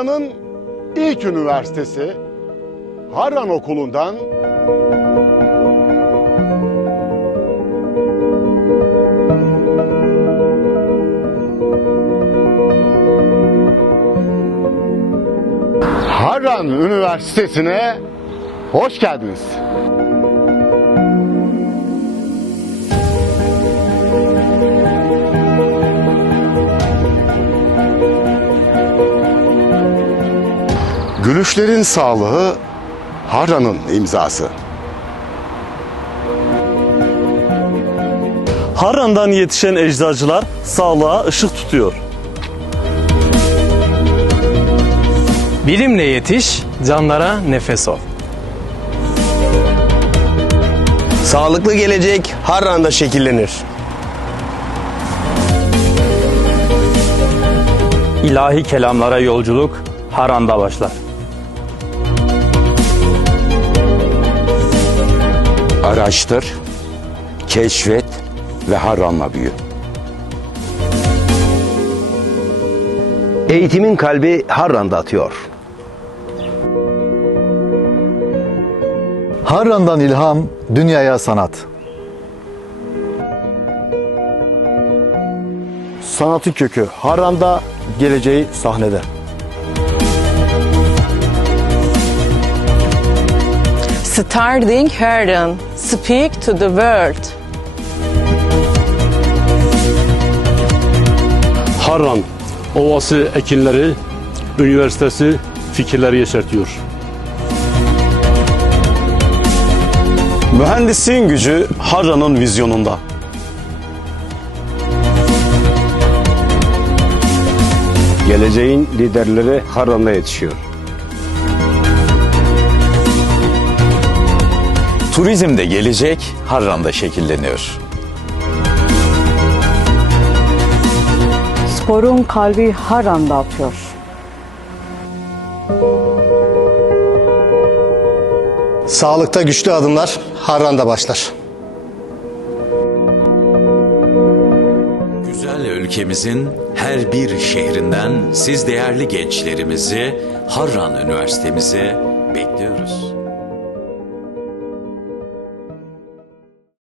Dünyanın ilk üniversitesi Harran Okulu'ndan Harran Üniversitesi'ne hoş geldiniz. Gülüşlerin sağlığı Harran'ın imzası. Harran'dan yetişen eczacılar sağlığa ışık tutuyor. Bilimle yetiş, canlara nefes ol. Sağlıklı gelecek Harran'da şekillenir. İlahi kelamlara yolculuk Haran'da başlar. Araştır, keşfet ve harranla büyü. Eğitimin kalbi Harran'da atıyor. Harran'dan ilham, dünyaya sanat. Sanatın kökü Harran'da, geleceği sahnede. Starting Heron, speak to the world. Harran Ovası Ekinleri Üniversitesi fikirleri yeşertiyor. Mühendisliğin gücü Harran'ın vizyonunda. Geleceğin liderleri Harran'da yetişiyor. Turizmde gelecek Harran'da şekilleniyor. Sporun kalbi Harran'da atıyor. Sağlıkta güçlü adımlar Harran'da başlar. Güzel ülkemizin her bir şehrinden siz değerli gençlerimizi Harran Üniversitemize bekliyoruz.